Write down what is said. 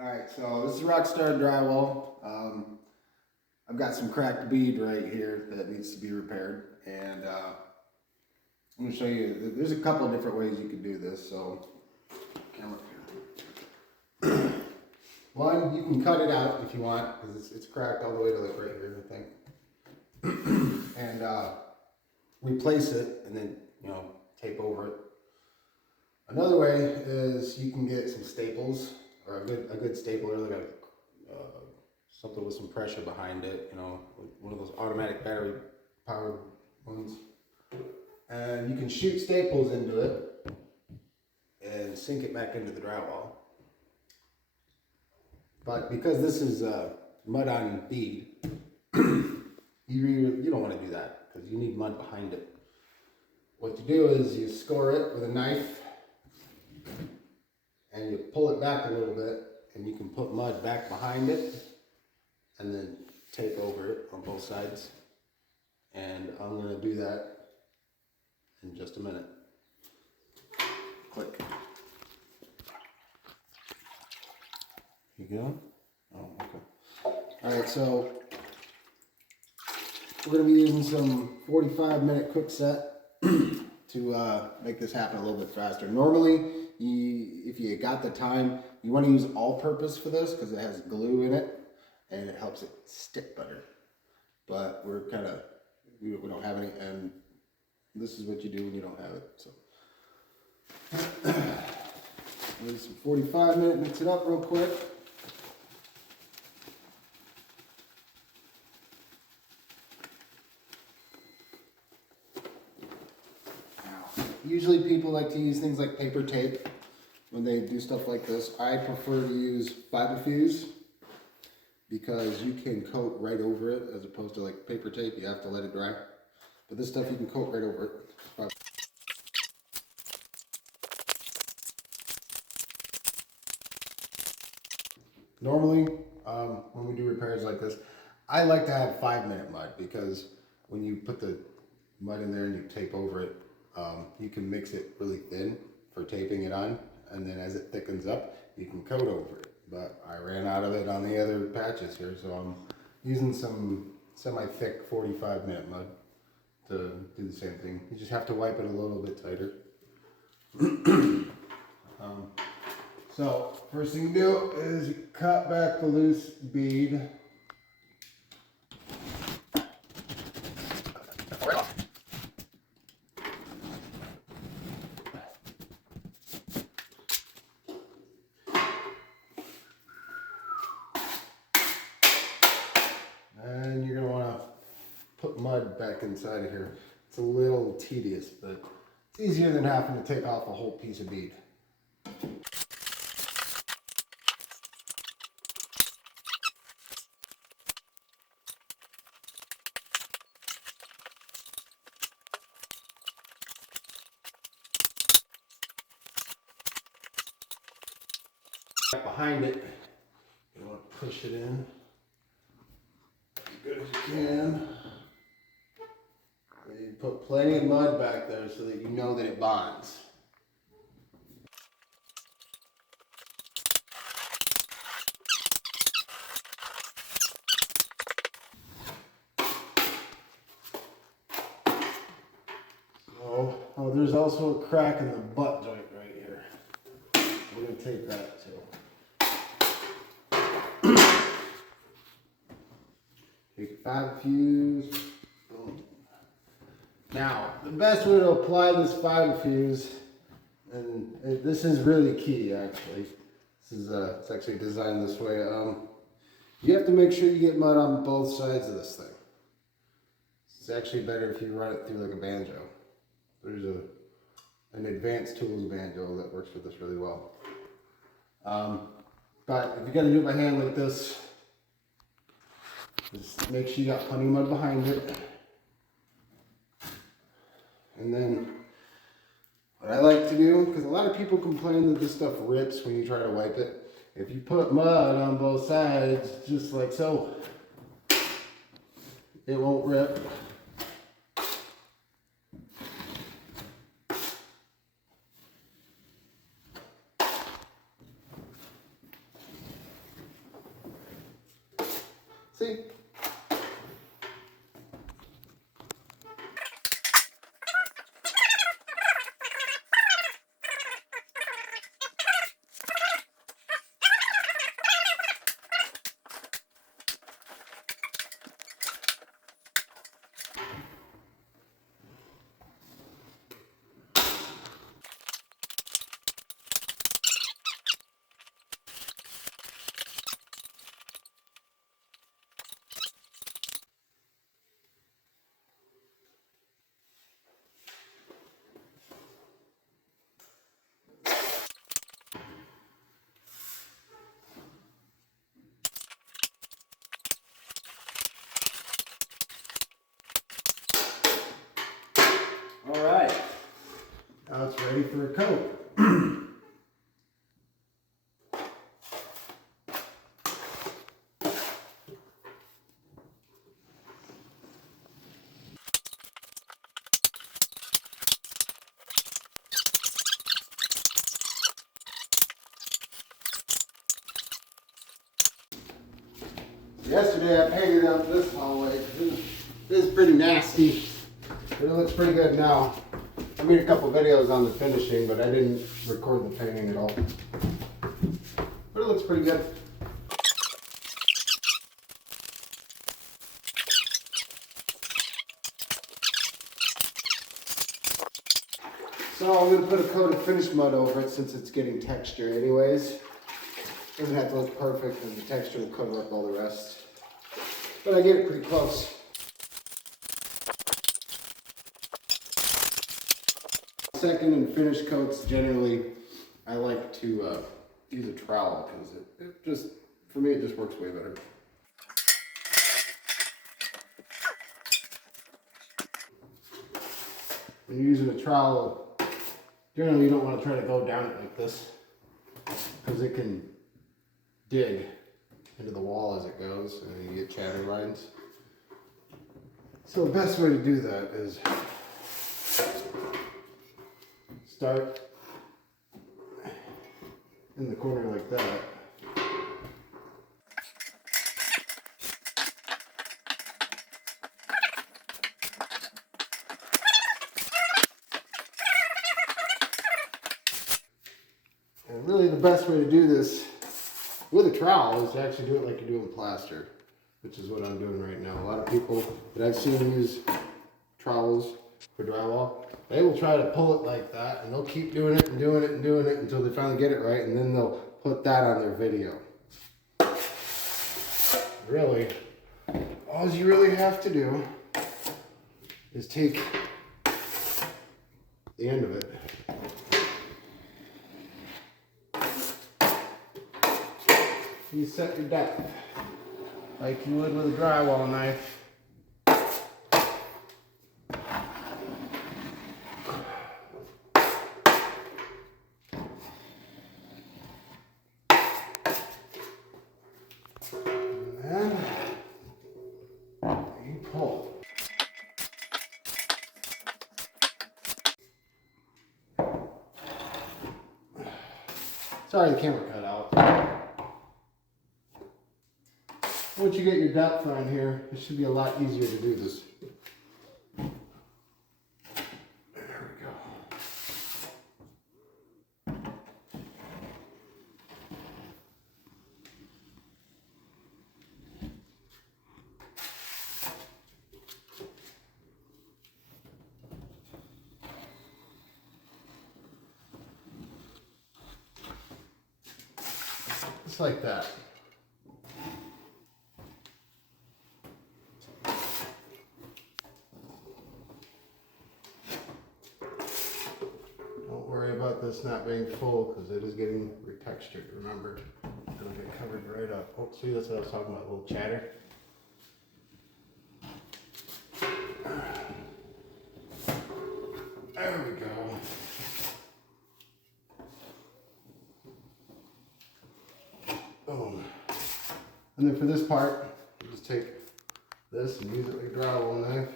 Alright, so this is Rockstar Drywall. I've got some cracked bead right here that needs to be repaired, and I'm going to show you, there's a couple of different ways you can do this. So, camera here. One, you can cut it out if you want, because it's cracked all the way to like right here, I think. And replace it, and then, tape over it. Another way is you can get some staples, or a good stapler, like something with some pressure behind it, one of those automatic battery powered ones. And you can shoot staples into it and sink it back into the drywall. But because this is mud on bead, you don't want to do that because you need mud behind it. What you do is you score it with a knife and you pull it back a little bit, and you can put mud back behind it and then tape over it on both sides. And I'm going to do that in just a minute. Click. You go? Oh, okay. Alright, so we're going to be using some 45-minute quick set to make this happen a little bit faster. Normally, if you got the time, you want to use all-purpose for this because it has glue in it and it helps it stick better. But we don't have any, and this is what you do when you don't have it. So, maybe some 45-minute, mix it up real quick. Usually people like to use things like paper tape when they do stuff like this. I prefer to use fiberfuse because you can coat right over it as opposed to like paper tape. You have to let it dry. But this stuff you can coat right over it. Normally, when we do repairs like this, I like to have 5-minute mud because when you put the mud in there and you tape over it, you can mix it really thin for taping it on, and then as it thickens up, you can coat over it. But I ran out of it on the other patches here, so I'm using some semi-thick 45-minute mud to do the same thing. You just have to wipe it a little bit tighter. So first thing you do is you cut back the loose bead. And you're going to want to put mud back inside of here. It's a little tedious, but it's easier than having to take off a whole piece of bead. Behind it, you want to push it in as good as you can. And you put plenty of mud back there so that you know that it bonds. So, there's also a crack in the butt joint right here. We're going to tape that too. Take a fiberfuse, boom. Now, the best way to apply this fiberfuse, and this is really key actually, it's actually designed this way, you have to make sure you get mud on both sides of this thing. It's actually better if you run it through like a banjo. There's an advanced tools banjo that works for this really well. But if you're going to do it by hand like this, just make sure you got plenty of mud behind it. And then what I like to do, because a lot of people complain that this stuff rips when you try to wipe it. If you put mud on both sides, just like so, it won't rip. See? All right, now it's ready for a coat. Yesterday I painted up this hallway. It was pretty nasty, but it looks pretty good now. I made a couple videos on the finishing, but I didn't record the painting at all. But it looks pretty good. So I'm going to put a coat of finished mud over it since it's getting texture anyways. Doesn't have to look perfect, and the texture will cover up all the rest. But I get it pretty close. Second and finished coats, generally, I like to use a trowel because it just, for me, it just works way better. When you're using a trowel, generally you don't want to try to go down it like this because it can dig into the wall as it goes and you get chatter lines. So the best way to do that is start in the corner like that. And really the best way to do this with a trowel is to actually do it like you're doing plaster, which is what I'm doing right now. A lot of people that I've seen use trowels for drywall, they will try to pull it like that and they'll keep doing it and doing it and doing it until they finally get it right, and then they'll put that on their video. Really, all you really have to do is take the end of it you set your depth like you would with a drywall knife. And then you pull. Sorry, the camera cut out. Once you get your depth on here, it should be a lot easier to do this. There we go. Just like that. Don't worry about this not being full because it is getting retextured. Remember, it'll get covered right up. Oh, see, that's what I was talking about, a little chatter. There we go. Boom. And then for this part, you just take this and use it like a drywall knife.